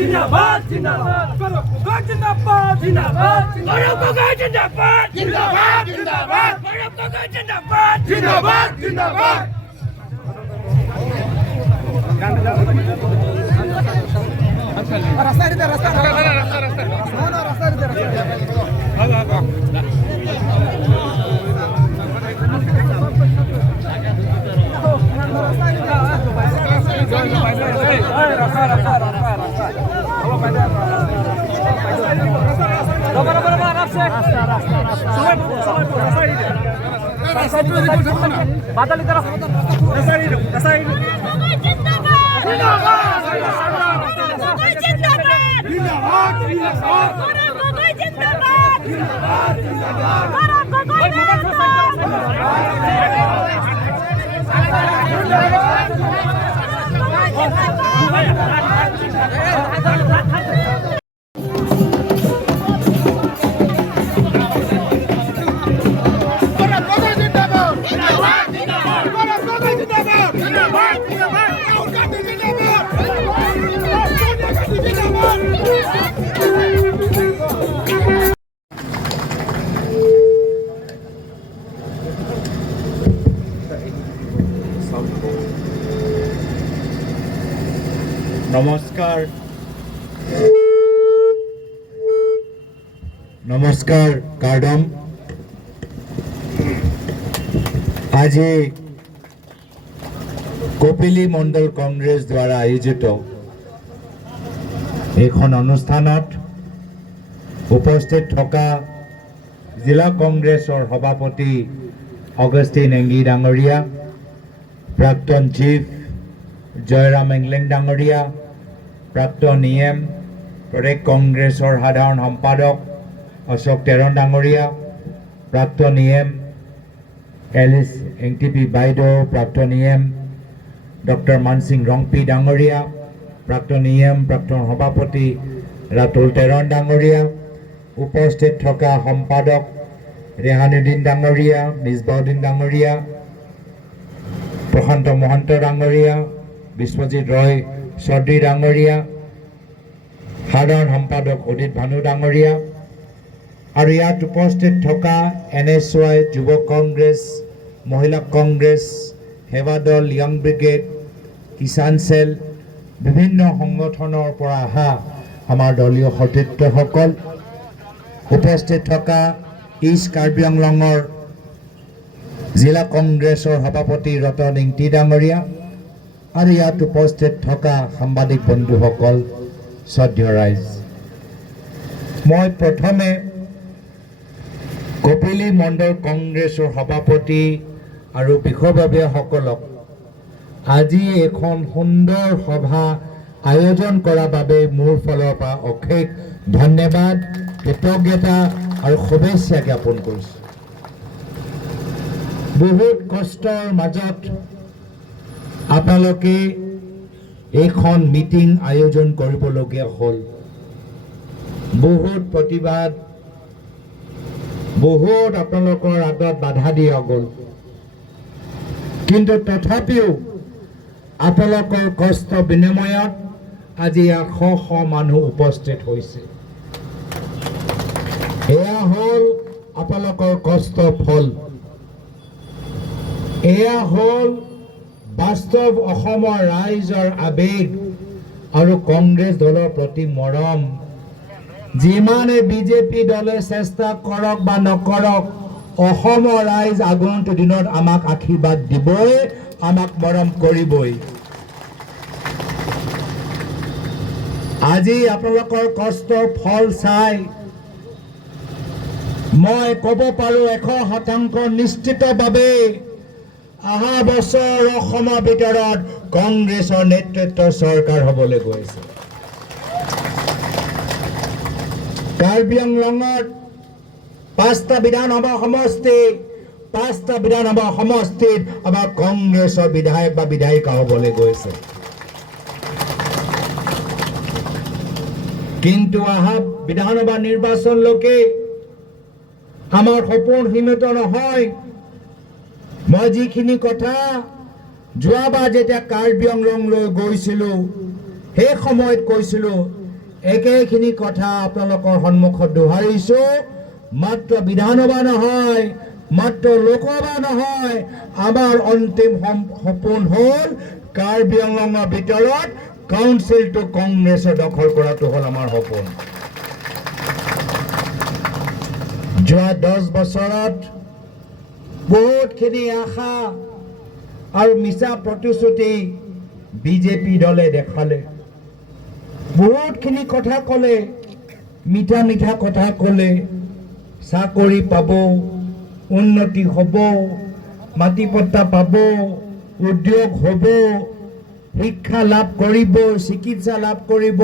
जिंदाबाद जिंदाबाद जिंदाबाद जिंदाबाद जिंदाबाद जिंदाबाद जिंदाबाद जिंदाबाद जिंदाबाद जिंदाबाद बादल की तरफ नमस्कार कार्डम आज कपिली मंडल कांग्रेस द्वारा आयोजित एखन अनुष्ठानत उपस्थित थका जिला कांग्रेसर सभापति अगस्टिन एंगी डांगरिया प्राक्तन चीफ जयराम एंगलेंग डांगरिया प्राक्तन EM प्रदेश कांग्रेसर साधारण सम्पादक अशोक तेरन डांगरिया प्राक्तन EM एलिस एंटीपी बाइदो प्राक्तन EM डॉक्टर मानसिंह रंगपी डांगरिया प्राक्तन EM प्राक्तन सभापति रातुल तेरन डांगरिया उपस्थित थका सम्पादक रेहानुद्दीन डांगरिया मिसबाउद्दीन डांगरिया प्रशांत महंत डांगरिया विश्वजित रॉय चौधरी डांगरिया साधारण सम्पादक उदित भानु डांगरिया और इतना उपस्थित थका NSY युवक कांग्रेस महिला कांग्रेस सेवा दल यंग ब्रिगेड किसान सेल विभिन्न संगठनर पर अहा आमार दलीय सतीर्थসকল उपस्थित थका ईस्ट कार्बी आंगलंगर जिला कांग्रेसर सभापति रतन इंटी डांगरिया और इतना उपस्थित थका सांबादिक बंधुসকল श्रद्धेय राइज मैं प्रथमे कपिली मंडल कांग्रेसर सभापति और বিষয়ববীয়াসকলক আজি এখন সুন্দर सभा आयोजन करार बारे मोर फलर पर अशेष धन्यवाद कृतज्ञता और शुभेच्छा ज्ञापन करिছোঁ। बहुत कष्टर मजत आपनालोके एखन मीटिंग आयोजन करिबलगिया हल बहुत प्रतिबाद बहुत आपनालोकर आगत बाधा दिया गल किन्तु तथापिও आपनालोकर कष्ट विनिमयत আজি শ শ মানুহ उपस्थित होइছে। एया हल आपनालोकर कष्ट फल एया हल वास्तव अहोমৰ राइजर आवेग और कांग्रेस दलर प्रति मरम जिमाने बीजेपी दले चेष्टा करक बा नकरक अहोমৰ राइज आगन्तुक दिনত आमाक आशीर्वाद दिबई आमाक मरम करिबई। আজি आपनालोकर कष्ट फल चाই मैं कब पारो 100% निश्चितभावे अहा बছৰ অসমৰ ভিতৰত कांग्रेसर नेतृत्व सरकार हबले গৈছে। कार्बी आंगलंगत 5টা বিধানসভা সমষ্টিত আমাৰ কংগ্ৰেছৰ বিধায়ক বা বিধায়িকা হ'বলৈ গৈছে। কিন্তু অহা বিধানসভা নিৰ্বাচনলৈকে আমাৰ সপোন সীমিত নহয়। মই যিখিনি কথা যোৱাবাৰ যেতিয়া কাৰ্বি আংলংলৈ গৈছিলোঁ সেই সময়ত কৈছিলোঁ, একেখিনি কথা আপোনালোকৰ সন্মুখত দোহাৰিছোঁ। মাত্ৰ বিধানসভা নহয়, মাত্ৰ লোকসভা নহয়, আমাৰ অন্তিম সপোন হ'ল কাৰ্বি আংলঙৰ ভিতৰত কাউন্সিলটো কংগ্ৰেছে দখল কৰাটো হ'ল আমাৰ সপোন। যোৱা 10 বছৰত বহুতখিনি আশা আৰু মিছা প্ৰতিশ্ৰুতি বিজেপি দলে দেখালে। বহুতখিনি কথা ক'লে, মিঠা কথা ক'লে। চাকৰি পাব, উন্নতি হ'ব, মাটি পট্টা পাব, উদ্যোগ হ'ব, শিক্ষা লাভ কৰিব, চিকিৎসা লাভ কৰিব,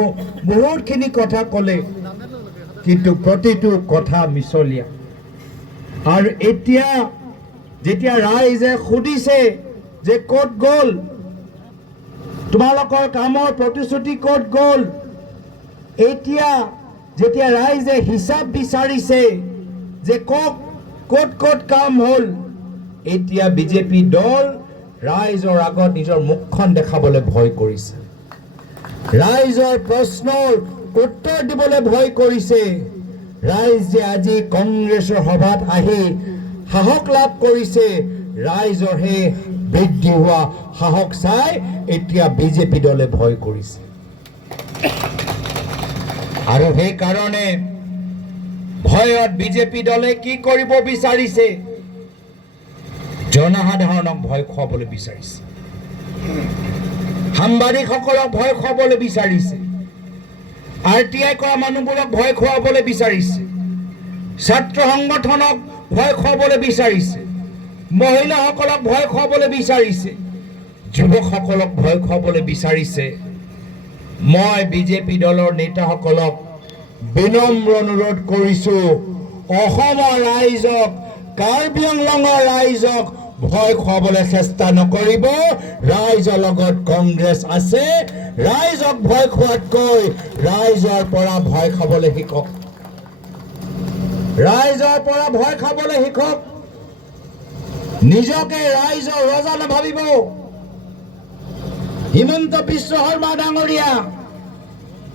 বহুতখিনি কথা ক'লে। কিন্তু প্ৰতিটো কথা মিছলীয়া। আৰু এতিয়া যেতিয়া ৰাইজে সুধিছে যে ক'ত গ'ল তোমালোকৰ কামৰ প্ৰতিশ্ৰুতি, ক'ত গ'ল, এতিয়া যেতিয়া ৰাইজে হিচাপ বিচাৰিছে যে ক'ত কাম হ'ল, এতিয়া বিজেপি দল ৰাইজৰ আগত নিজৰ মুখখন দেখাবলৈ ভয় কৰিছে। ৰাইজৰ প্ৰশ্নৰ উত্তৰ দিবলৈ ভয় কৰিছে। ৰাইজে আজি কংগ্ৰেছৰ সভাত আহি সাহস লাভ কৰিছে। ৰাইজৰ সেই বৃদ্ধি হোৱা সাহস চাই এতিয়া বিজেপি দলে ভয় কৰিছে। আৰু সেইকাৰণে ভয়ত বিজেপি দলে কি কৰিব বিচাৰিছে? জনসাধাৰণক ভয় খুৱাবলৈ বিচাৰিছে, সাংবাদিকসকলক ভয় খুৱাবলৈ বিচাৰিছে, RTI কৰা মানুহবোৰক ভয় খুৱাবলৈ বিচাৰিছে, ছাত্ৰ সংগঠনক ভয় খুৱাবলৈ বিচাৰিছে, মহিলাসকলক ভয় খুৱাবলৈ বিচাৰিছে, যুৱকসকলক ভয় খুৱাবলৈ বিচাৰিছে। মই বিজেপি দলৰ নেতাসকলক বিনম্ৰ অনুৰোধ কৰিছোঁ, অসমৰ ৰাইজক, কাৰ্বি আংলঙৰ ৰাইজক ভয় খুৱাবলৈ চেষ্টা নকৰিব। ৰাইজৰ লগত কংগ্ৰেছ আছে। ৰাইজক ভয় খোৱাতকৈ ৰাইজৰ পৰা ভয় খাবলৈ শিকক। ৰাইজৰ পৰা ভয় খাবলৈ শিকক। নিজকে ৰাইজৰ ৰজা নাভাবিব। হিমন্ত বিশ্ব শৰ্মা ডাঙৰীয়া,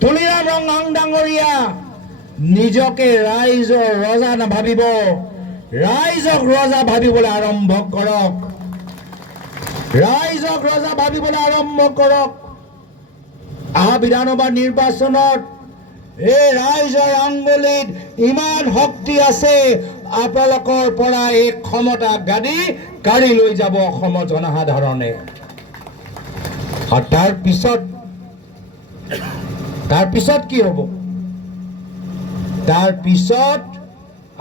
তুলিৰাম ৰঙাং ডাঙৰীয়া নিজকে ৰাইজৰ ৰজা নাভাবিব। ৰাইজক ৰজা ভাবিবলৈ আৰম্ভ কৰক। ৰাইজক ৰজা ভাবিবলৈ আৰম্ভ কৰক। অহা বিধানসভা নিৰ্বাচনত এই ৰাইজৰ আঙুলিত ইমান শক্তি আছে, আপোনালোকৰ পৰা এই ক্ষমতা গাড়ী কাঢ়ি লৈ যাব অসমৰ জনসাধাৰণে। আৰু তাৰ পিছত কি হ'ব? তাৰ পিছত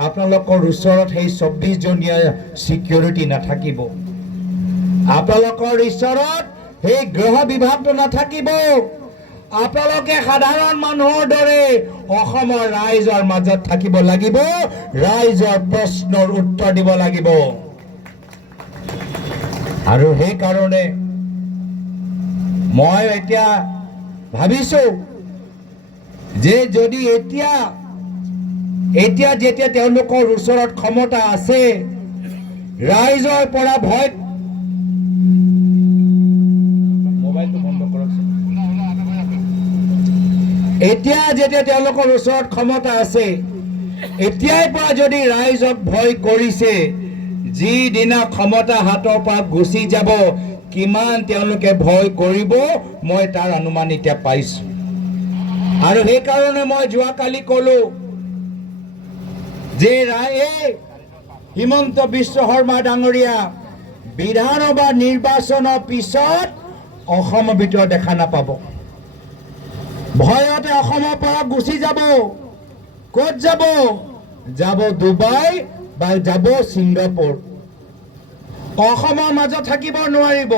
আপোনালোকৰ ওচৰত সেই 24জনীয়া চিকিউৰিটি নাথাকিব। আপোনালোকৰ ওচৰত সেই গৃহ বিভাগটো নাথাকিব। আপোনালোকে সাধাৰণ মানুহৰ দৰে অসমৰ ৰাইজৰ মাজত থাকিব লাগিব। ৰাইজৰ প্ৰশ্নৰ উত্তৰ দিব লাগিব। আৰু সেইকাৰণে মই এতিয়া ভাবিছোঁ যে যদি এতিয়া যেতিয়া তেওঁলোকৰ ওচৰত ক্ষমতা আছে, ৰাইজৰ পৰা ভয় এতিয়া যেতিয়া তেওঁলোকৰ ওচৰত ক্ষমতা আছে, এতিয়াৰ পৰা যদি ৰাইজক ভয় কৰিছে, যিদিনা ক্ষমতা হাতৰ পৰা গুচি যাব কিমান তেওঁলোকে ভয় কৰিব, মই তাৰ অনুমান এতিয়া পাইছোঁ। আৰু সেইকাৰণে মই যোৱাকালি ক'লো যে হিমন্ত বিশ্ব শৰ্মা ডাঙৰীয়া বিধানসভা নিৰ্বাচনৰ পিছত অসমৰ ভিতৰত দেখা নাপাব। ভয়তে অসমৰ পৰা গুচি যাব। ক'ত যাব? যাব ডুবাই বা যাব ছিংগাপুৰ। অসমৰ মাজত থাকিব নোৱাৰিব।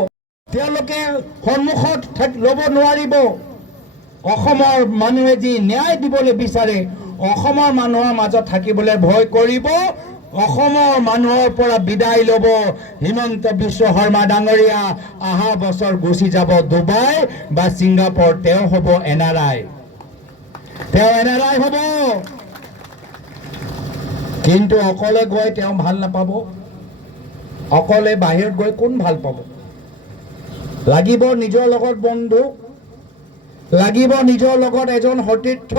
তেওঁলোকে সন্মুখত ল'ব নোৱাৰিব। অসমৰ মানুহে যি ন্যায় দিবলৈ বিচাৰে, অসমৰ মানুহৰ মাজত থাকিবলৈ ভয় কৰিব অসমৰ মানুহৰ পৰা বিদায় ল'ব হিমন্ত বিশ্ব শৰ্মা ডাঙৰীয়া অহা বছৰ গুচি যাব ডুবাই বা ছিংগাপুৰ তেওঁ হ'ব NRI হ'ব কিন্তু অকলে গৈ তেওঁ ভাল নাপাব অকলে বাহিৰত গৈ কোন ভাল পাব লাগিব নিজৰ লগত বন্ধু লাগিব নিজৰ লগত এজন সতীৰ্থ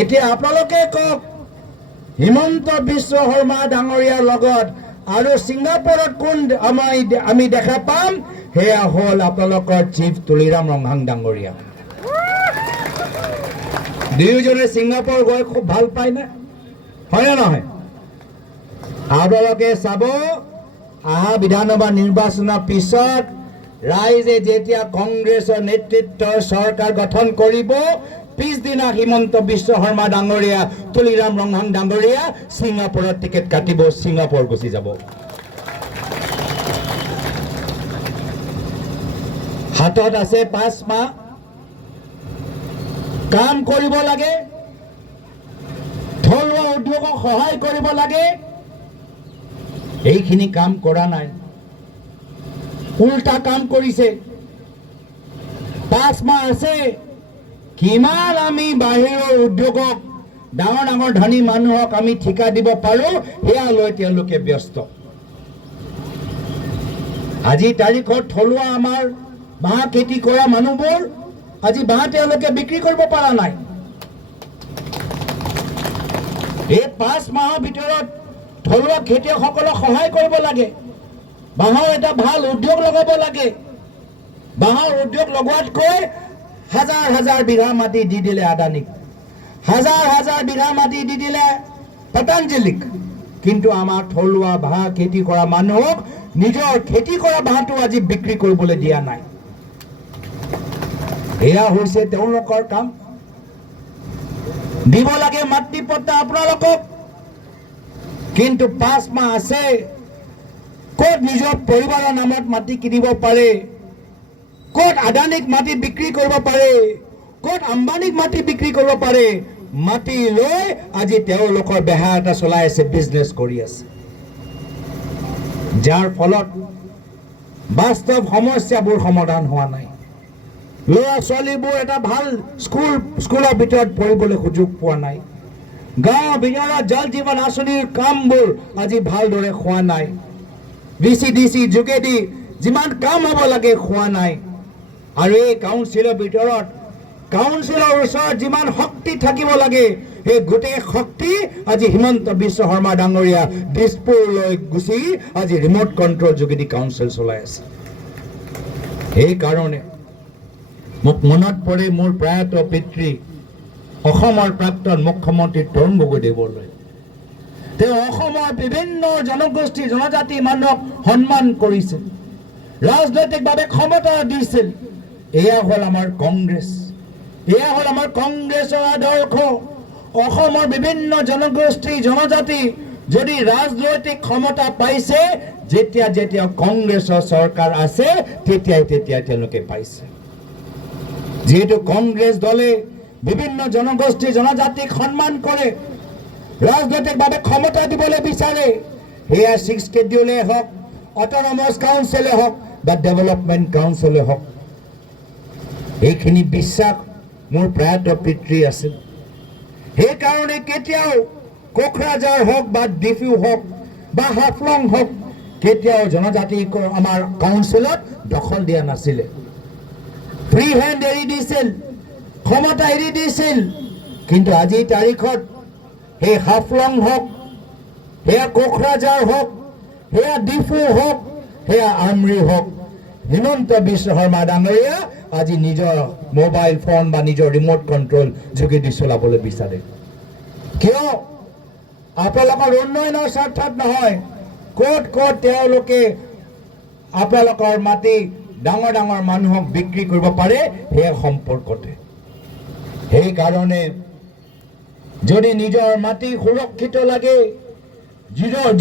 এতিয়া আপোনালোকে কওক হিমন্ত বিশ্ব শৰ্মা ডাঙৰীয়াৰ লগত আৰু ছিংগাপুৰত কোন আমি দেখা পাম সেয়া হ'ল আপোনালোকৰ চিফ তুলিৰাম ৰংহাং ডাঙৰীয়া দুয়োজনে ছিংগাপুৰ গৈ খুব ভাল পায় না হয়নে নহয় আপোনালোকে চাব অহা বিধানসভা নিৰ্বাচনৰ পিছত ৰাইজে যেতিয়া কংগ্ৰেছৰ নেতৃত্বৰ চৰকাৰ গঠন কৰিব পিছদিনা হিমন্ত বিশ্ব শৰ্মা ডাঙৰীয়া তুলিৰাম ৰংহাং ডাঙৰীয়া ছিংগাপুৰত টিকেট কাটিব ছিংগাপুৰ গুচি যাব হাতত আছে 5 মাহ কাম কৰিব লাগে থলুৱা উদ্যোগক সহায় কৰিব লাগে এইখিনি কাম কৰা নাই উল্টা কাম কৰিছে 5 মাহ আছে কিমান আমি বাহিৰৰ উদ্যোগক ডাঙৰ ডাঙৰ ধনী মানুহক আমি ঠিকা দিব পাৰোঁ সেয়া লৈ তেওঁলোকে ব্যস্ত আজি তাৰিখত থলুৱা আমাৰ বাঁহ খেতি কৰা মানুহবোৰ আজি বাঁহ তেওঁলোকে বিক্ৰী কৰিব পৰা নাই এই 5 মাহৰ ভিতৰত থলুৱা খেতিয়কসকলক সহায় কৰিব লাগে বাঁহৰ এটা ভাল উদ্যোগ লগাব লাগে বাঁহৰ উদ্যোগ লগোৱাতকৈ হাজাৰ হাজাৰ বিঘা মাটি দি দিলে আদানীক হাজাৰ হাজাৰ বিঘা মাটি দি দিলে পতঞ্জলিক কিন্তু আমাৰ থলুৱা বাঁহ খেতি কৰা মানুহক নিজৰ খেতি কৰা বাঁহটো আজি বিক্ৰী কৰিবলৈ দিয়া নাই এয়া হৈছে তেওঁলোকৰ কাম দিব লাগে মাটি পট্টা আপোনালোকক কিন্তু 5 মাহ আছে ক'ত নিজৰ পৰিবাৰৰ নামত মাটি কিনিব পাৰে ক'ত আদানীক মাটি বিক্ৰী কৰিব পাৰে ক'ত আম্বানীক মাটি বিক্ৰী কৰিব পাৰে মাটি লৈ আজি তেওঁলোকৰ বেহা এটা চলাই আছে বিজনেছ কৰি আছে যাৰ ফলত বাস্তৱ সমস্যাবোৰ সমাধান হোৱা নাই ল'ৰা ছোৱালীবোৰ এটা ভাল স্কুলৰ ভিতৰত পঢ়িবলৈ সুযোগ পোৱা নাই গাঁৱৰ ভিতৰত জল জীৱন আঁচনিৰ কামবোৰ আজি ভালদৰে হোৱা নাই VCDC যোগেদি যিমান কাম হ'ব লাগে হোৱা নাই আৰু এই কাউন্সিলৰ ভিতৰত কাউন্সিলৰ ওচৰত যিমান শক্তি থাকিব লাগে সেই গোটেই শক্তি আজি হিমন্ত বিশ্ব শৰ্মা ডাঙৰীয়া দিছপুৰলৈ গুচি আজি ৰিমোট কণ্ট্ৰল যোগেদি কাউন্সিল চলাই আছে সেইকাৰণে মোক মনত পৰে মোৰ প্ৰয়াত পিতৃ অসমৰ প্ৰাক্তন মুখ্যমন্ত্ৰী তৰুণ গগৈদেৱলৈ তেওঁ অসমৰ বিভিন্ন জনগোষ্ঠী জনজাতি মানুহক সন্মান কৰিছিল ৰাজনৈতিকভাৱে ক্ষমতা দিছিল এয়া হ'ল আমাৰ কংগ্ৰেছ এয়া হ'ল আমাৰ কংগ্ৰেছৰ আদৰ্শ অসমৰ বিভিন্ন জনগোষ্ঠী জনজাতি যদি ৰাজনৈতিক ক্ষমতা পাইছে যেতিয়া যেতিয়া কংগ্ৰেছৰ চৰকাৰ আছে তেতিয়াই তেওঁলোকে পাইছে যেহেতু কংগ্ৰেছ দলে বিভিন্ন জনগোষ্ঠী জনজাতিক সন্মান কৰে ৰাজনৈতিকভাৱে ক্ষমতা দিবলৈ বিচাৰে সেয়া 6 স্কেডিউলে হওক অট'নমাছ কাউন্সিলে হওক বা ডেভেলপমেণ্ট কাউন্সিলে হওক এইখিনি বিশ্বাস মোৰ প্ৰয়াত পিতৃ আছিল সেইকাৰণে কেতিয়াও কোকৰাঝাৰ হওক বা ডিফিউ হওক বা হাফলং হওক কেতিয়াও জনজাতি আমাৰ কাউন্সিলত দখল দিয়া নাছিলে ফ্ৰী হেণ্ড এৰি দিছিল ক্ষমতা এৰি দিছিল কিন্তু আজিৰ তাৰিখত সেই হাফলং হওক সেয়া কোকৰাঝাৰ হওক সেয়া ডিফু হওক সেয়া আমৰি হওক হিমন্ত বিশ্ব শৰ্মা ডাঙৰীয়া আজি নিজৰ মোবাইল ফোন বা নিজৰ ৰিমোট কণ্ট্ৰল যোগেদি চলাবলৈ বিচাৰে কিয় আপোনালোকৰ উন্নয়নৰ স্বাৰ্থত নহয় ক'ত ক'ত তেওঁলোকে আপোনালোকৰ মাটি ডাঙৰ ডাঙৰ মানুহক বিক্ৰী কৰিব পাৰে সেই সম্পৰ্কতে সেইকাৰণে যদি নিজৰ মাটি সুৰক্ষিত লাগে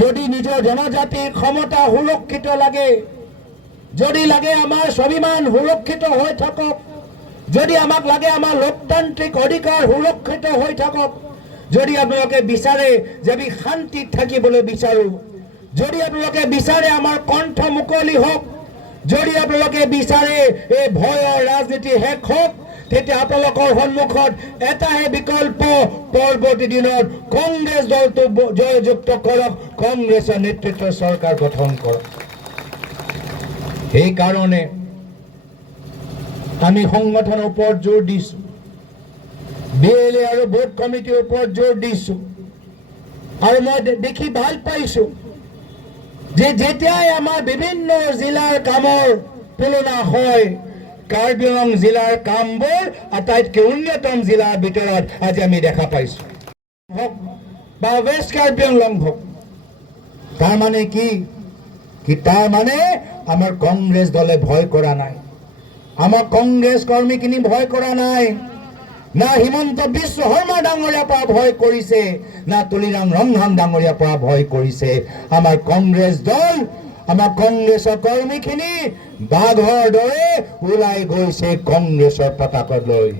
যদি নিজৰ জনজাতিৰ ক্ষমতা সুৰক্ষিত লাগে যদি লাগে আমাৰ স্বাভিমান সুৰক্ষিত হৈ থাকক যদি আমাক লাগে আমাৰ লোকতান্ত্ৰিক অধিকাৰ সুৰক্ষিত হৈ থাকক, যদি আপোনালোকে বিচাৰে যে আমি শান্তিত থাকিবলৈ বিচাৰোঁ, যদি আপোনালোকে বিচাৰে আমাৰ কণ্ঠ মুকলি হওক, যদি আপোনালোকে বিচাৰে এই ভয়ৰ ৰাজনীতি শেষ হওক, তেতিয়া আপোনালোকৰ সন্মুখত এটাহে বিকল্প, পৰৱৰ্তী দিনত কংগ্ৰেছ দলটো জয়যুক্ত কৰক, কংগ্ৰেছৰ নেতৃত্বৰ চৰকাৰ গঠন কৰক। সেইকাৰণে আমি সংগঠনৰ ওপৰত জোৰ দিছোঁ, BLA আৰু বুথ কমিটিৰ ওপৰত জোৰ দিছোঁ। আৰু মই দেখি ভাল পাইছোঁ যে যেতিয়াই আমাৰ বিভিন্ন জিলাৰ কামৰ তুলনা হয়, কাৰ্বি আংলং জিলাৰ কামবোৰ আটাইতকৈ উন্নতম জিলাৰ ভিতৰত আজি আমি দেখা পাইছোঁ, হওক বা ৱেষ্ট কাৰ্বি আংলং হওক। তাৰমানে কি তাৰমানে আমাৰ কংগ্ৰেছ দলে ভয় কৰা নাই, আমাৰ কংগ্ৰেছ কৰ্মীখিনি ভয় কৰা নাই, না হিমন্ত বিশ্ব শৰ্মা ডাঙৰীয়াৰ পৰা ভয় কৰিছে, না তুলিৰাম ৰংহাং ডাঙৰীয়াৰ পৰা ভয় কৰিছে। আমাৰ কংগ্ৰেছ দল, আমাৰ কংগ্ৰেছৰ কৰ্মীখিনি বাঘৰ দৰে ওলাই গৈছে কংগ্ৰেছৰ পতাকা লৈ।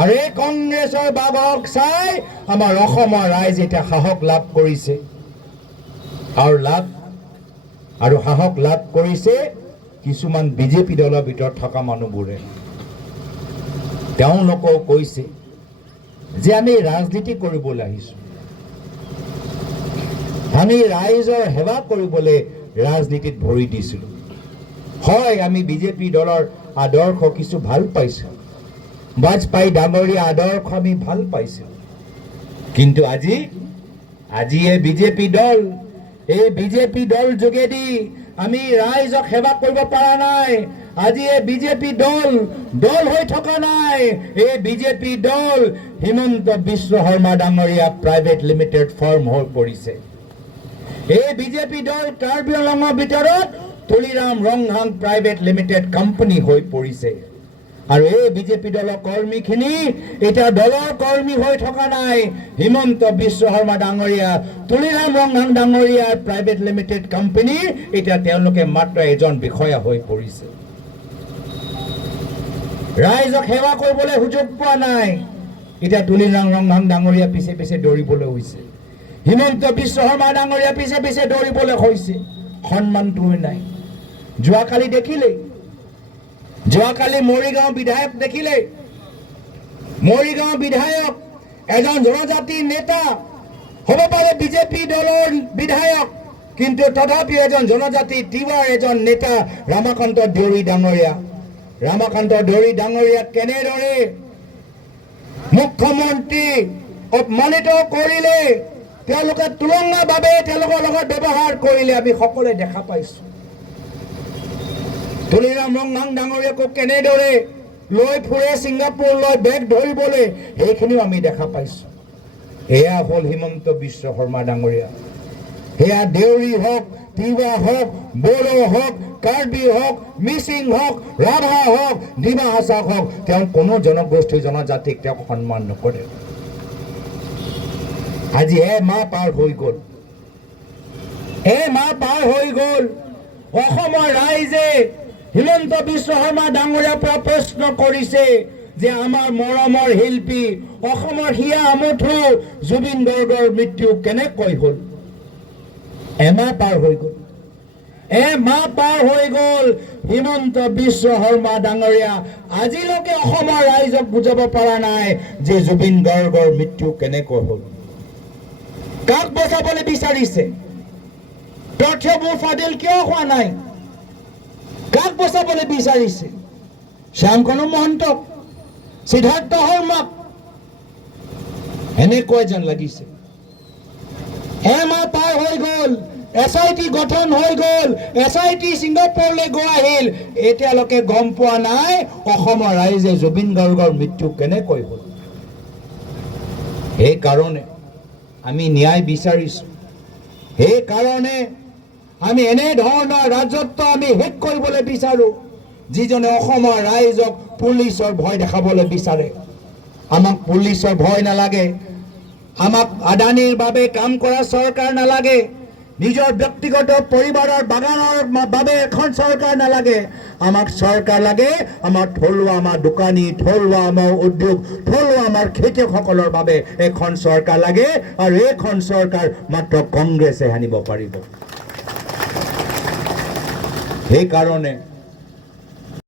আৰু এই কংগ্ৰেছৰ বাঘক চাই আমাৰ অসমৰ ৰাইজে এতিয়া সাহস লাভ কৰিছে, আৰু সাহস লাভ কৰিছে কিছুমান বিজেপি দলৰ ভিতৰত থকা মানুহবোৰে। তেওঁলোকেও কৈছে যে আমি ৰাজনীতি কৰিবলৈ আহিছোঁ, আমি ৰাইজৰ সেৱা কৰিবলৈ ৰাজনীতিত ভৰি দিছিলোঁ। হয়, আমি বিজেপি দলৰ আদৰ্শ কিছু ভাল পাইছোঁ, বাজপেয়ী ডাঙৰীয়া আদৰ্শ আমি ভাল পাইছোঁ, কিন্তু আজি এই বিজেপি দল, এই বিজেপি দল যোগেদি আমি ৰাইজক সেৱা কৰিব পৰা নাই। আজি এই বিজেপি দল হৈ থকা নাই, এই বিজেপি দল হিমন্ত বিশ্ব শৰ্মা ডাঙৰীয়া প্ৰাইভেট লিমিটেড ফাৰ্ম হৈ পৰিছে। এই বিজেপি দল কাৰ্বি আংলঙৰ ভিতৰত Tuliram Ronghang private limited company হৈ পৰিছে। আৰু এই বিজেপি দলৰ কৰ্মীখিনি এতিয়া দলৰ কৰ্মী হৈ থকা নাই, হিমন্ত বিশ্ব শৰ্মা ডাঙৰীয়া তুলিৰাম ৰংহাং ডাঙৰীয়াৰ প্ৰাইভেট লিমিটেড কোম্পানী এতিয়া তেওঁলোকে মাত্ৰ এজন বিষয়া হৈ পৰিছে। ৰাইজক সেৱা কৰিবলৈ সুযোগ পোৱা নাই, এতিয়া তুলিৰাম ৰংহাং ডাঙৰীয়া পিছে পিছে দৌৰিবলৈ হৈছে, হিমন্ত বিশ্ব শৰ্মা ডাঙৰীয়া পিছে পিছে দৌৰিবলৈ হৈছে, সন্মানটোৱে নাই। যোৱাকালি মৰিগাঁও বিধায়ক দেখিলে, মৰিগাঁও বিধায়ক এজন জনজাতি নেতা, হ'ব পাৰে বিজেপি দলৰ বিধায়ক, কিন্তু তথাপিও এজন জনজাতি তিৱাৰ এজন নেতা ৰামাকান্ত দেউৰী ডাঙৰীয়াক কেনেদৰে মুখ্যমন্ত্ৰী অপমানিত কৰিলে, তেওঁলোকে তুলনাভাৱে তেওঁলোকৰ লগত ব্যৱহাৰ কৰিলে আমি সকলোৱে দেখা পাইছোঁ। তুলিৰাম ৰংহাং ডাঙৰীয়াকো কেনেদৰে লৈ ফুৰে ছিংগাপুৰলৈ বেগ ধৰিবলৈ, সেইখিনিও আমি দেখা পাইছোঁ। এয়া হ'ল হিমন্ত বিশ্ব শৰ্মা ডাঙৰীয়া। সেয়া দেউৰী হওক, তিৱা হওক, বড়ো হওক, কাৰ্বি হওক, মিচিং হওক, ৰাভা হওক, ডিমা হাছাক হওক, তেওঁ কোনো জনগোষ্ঠী জনজাতিক তেওঁক সন্মান নকৰে। আজি এমাহ পাৰ হৈ গ'ল, অসমৰ ৰাইজে হিমন্ত বিশ্ব শৰ্মা ডাঙৰীয়াৰ পৰা প্ৰশ্ন কৰিছে যে আমাৰ মৰমৰ শিল্পী, অসমৰ হিয়া আমঠু জুবিন গাৰ্গৰ মৃত্যু কেনেকৈ হ'ল। এমাহ পাৰ হৈ গ'ল, হিমন্ত বিশ্ব শৰ্মা ডাঙৰীয়া আজিলৈকে অসমৰ ৰাইজক বুজাব পৰা নাই যে জুবিন গাৰ্গৰ মৃত্যু কেনেকৈ হ'ল। কাক বচাবলৈ বিচাৰিছে? তথ্যবোৰ ফাদিল কিয় হোৱা নাই? কাক বচাবলৈ বিচাৰিছে? শ্যামকানু মহন্তক, সিদ্ধাৰ্থ শৰ্মাক, এনেকৈ যেন লাগিছে। এমাহ পাৰ হৈ গ'ল, SIT গঠন হৈ গ'ল, SIT ছিংগাপুৰলৈ গৈ আহিল, এতিয়ালৈকে গম পোৱা নাই অসমৰ ৰাইজে জুবিন গাৰ্গৰ মৃত্যু কেনেকৈ হ'ল। সেইকাৰণে আমি ন্যায় বিচাৰিছোঁ, সেইকাৰণে আমি এনেধৰণৰ ৰাজত্ব আমি শেষ কৰিবলৈ বিচাৰোঁ, যিজনে অসমৰ ৰাইজক পুলিচৰ ভয় দেখাবলৈ বিচাৰে। আমাক পুলিচৰ ভয় নালাগে, আমাক আদানীৰ বাবে কাম কৰা চৰকাৰ নালাগে, নিজৰ ব্যক্তিগত পৰিবাৰৰ বাগানৰ বাবে এখন চৰকাৰ নালাগে আমাক চৰকাৰ লাগে আমাৰ থলুৱা আমাৰ দোকানী থলুৱা আমাৰ উদ্যোগ থলুৱা আমাৰ খেতিয়কসকলৰ বাবে এখন চৰকাৰ লাগে আৰু এইখন চৰকাৰ মাত্ৰ কংগ্ৰেছে আনিব পাৰিব সেইকাৰণে